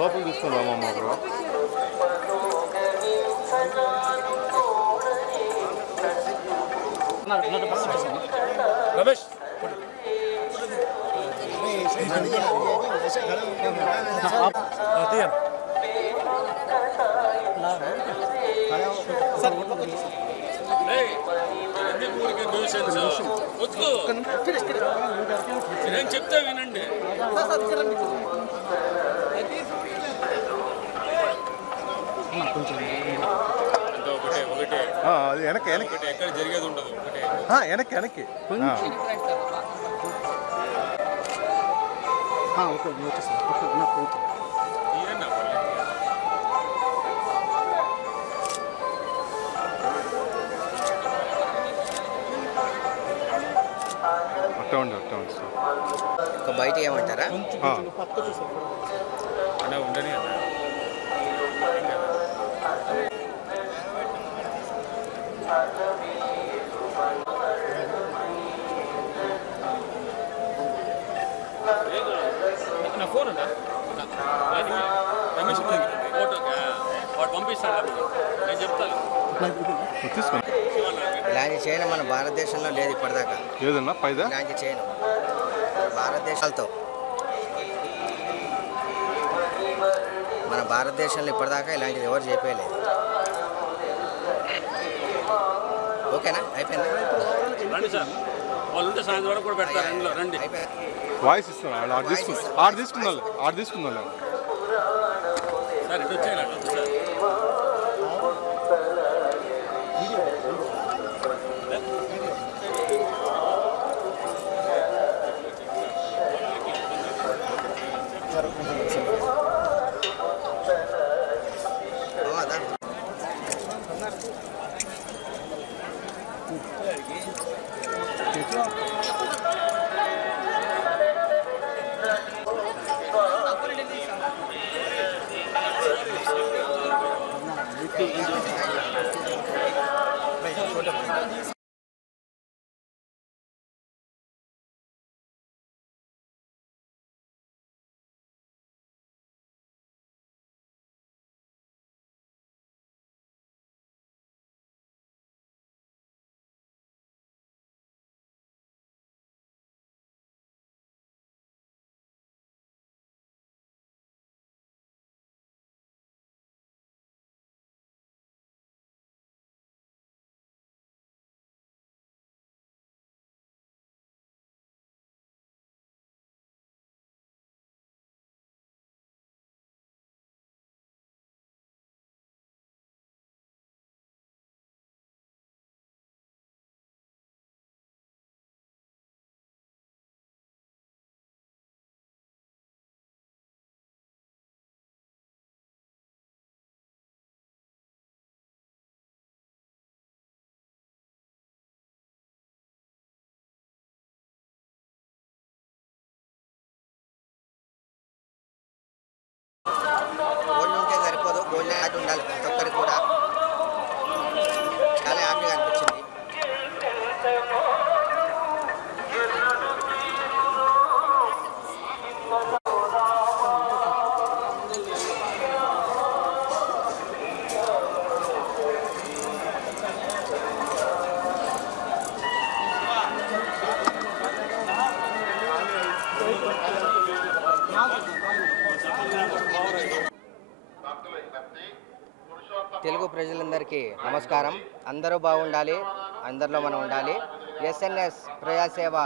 లోపల తీసుకుందామమ్మ బ్రో. రమేష్ నేను చెప్తే వినండి. అది వెనక్కి వెనక్కి ఎక్కడ జరిగేది ఉండదు. వెనక్కి వెనక్కి అట్ట ఉండి బయట ఏమంటారా? ఉండని నా ఫోన్ ఉందా? రమేష్ ఫోటోకా వాడు పంపిస్తాడు, నేను చెప్తాను. తీసుకోండి. ఇలాంటి చైన్ మన భారతదేశంలో లేదు ఇప్పటిదాకా. ఏదన్నా పైదా ఇలాంటి చైన్ భారతదేశాలతో మన భారతదేశంలో ఇప్పటిదాకా ఇలాంటిది ఎవరు చెప్పలేదు. ఓకేనా? అయిపోయిందా? రండి సార్, వాళ్ళు ఉంటే సాయంత్రం వరకు కూడా పెడతారు. ఇంట్లో రండి. వాయిస్ ఇస్తున్నా ఆడ తీసుకుందా సార్ ఇటు వచ్చేయాలి సార్. గోల్డ్ ఉంటే సరిపోదు, గోల్డ్ హ్యాట్ ఉండాలి ప్రతి ఒక్కరికి కూడా. చాలా హ్యాపీగా అనిపించింది. తెలుగు ప్రజలందరికీ నమస్కారం. అందరూ బాగుండాలి, అందరిలో మనం ఉండాలి. ఎస్ఎన్ఎస్ ప్రజాసేవ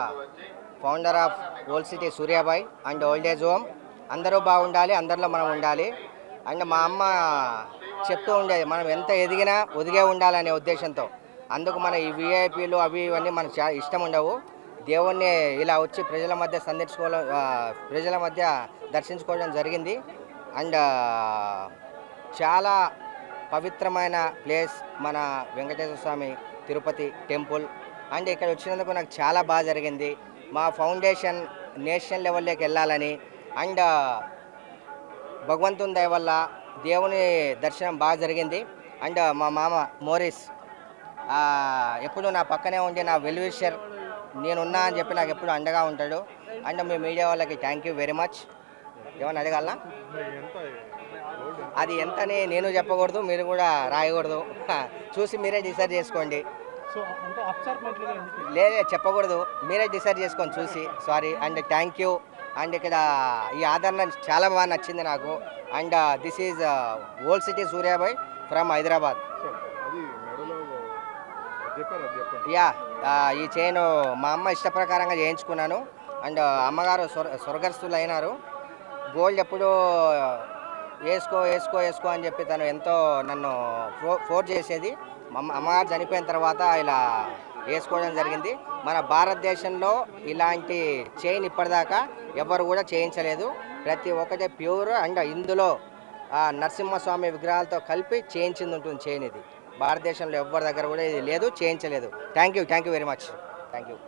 founder of old city సూర్యాబాయ్ and old age home. అందరూ బాగుండాలి, అందరిలో మనం ఉండాలి. అండ్ మా అమ్మ చెప్తూ ఉండేది, మనం ఎంత ఎదిగినా ఒదిగే ఉండాలనే ఉద్దేశంతో. అందుకు మన ఈ విఐపీలు అవి ఇవన్నీ మనకు చాలా ఇష్టం ఉండవు. దేవుణ్ణి ఇలా వచ్చి ప్రజల మధ్య దర్శించుకోవడం జరిగింది. అండ్ చాలా పవిత్రమైన ప్లేస్ మన వెంకటేశ్వర స్వామి తిరుపతి టెంపుల్. అండ్ ఇక్కడ వచ్చినందుకు నాకు చాలా బాగా జరిగింది. మా ఫౌండేషన్ నేషనల్ లెవెల్లోకి వెళ్ళాలని అండ్ భగవంతుని దయ వల్ల దేవుని దర్శనం బాగా జరిగింది. అండ్ మా మామ మోరిస్ ఎప్పుడు నా పక్కనే ఉండి నా వెల్ విషర్, నేనున్నా అని చెప్పి నాకు ఎప్పుడు అండగా ఉంటాడు. అండ్ మీ మీడియా వాళ్ళకి థ్యాంక్ యూ వెరీ మచ్. ఏమన్నా అడగాలనా? ఎంత అది ఎంతని నేను చెప్పకూడదు, మీరు కూడా రాయకూడదు. చూసి మీరే డిసైడ్ చేసుకోండి. లేదే చెప్పకూడదు, మీరే డిసైడ్ చేసుకొని చూసి. Sorry and thank you. And ఇక్కడ ఈ ఆదరణ చాలా బాగా నచ్చింది నాకు. And this is old city సూర్యాబాయ్ from Hyderabad. అది మెడలో చెప్పారు, అది చెప్పండి. యా, ఈ చైన్ మా అమ్మ ఇష్ట ప్రకారంగా చేయించుకున్నాను. అండ్ అమ్మగారు స్వర్గస్థులు అయినారు. గోల్డ్ ఎప్పుడు వేసుకో వేసుకో వేసుకో అని చెప్పి తను ఎంతో నన్ను ఫోర్స్ చేసేది. అమ్మగారు చనిపోయిన తర్వాత ఇలా వేసుకోవడం జరిగింది. మన భారతదేశంలో ఇలాంటి చైన్ ఇప్పటిదాకా ఎవరు కూడా చేయించలేదు. ప్రతి ఒక్కటే ప్యూర్. అండ్ ఇందులో నరసింహస్వామి విగ్రహాలతో కలిపి చేయించింది ఉంటుంది చైన్. ఇది భారతదేశంలో ఎవరి దగ్గర కూడా ఇది లేదు, చేయించలేదు. Thank you very much. Thank you.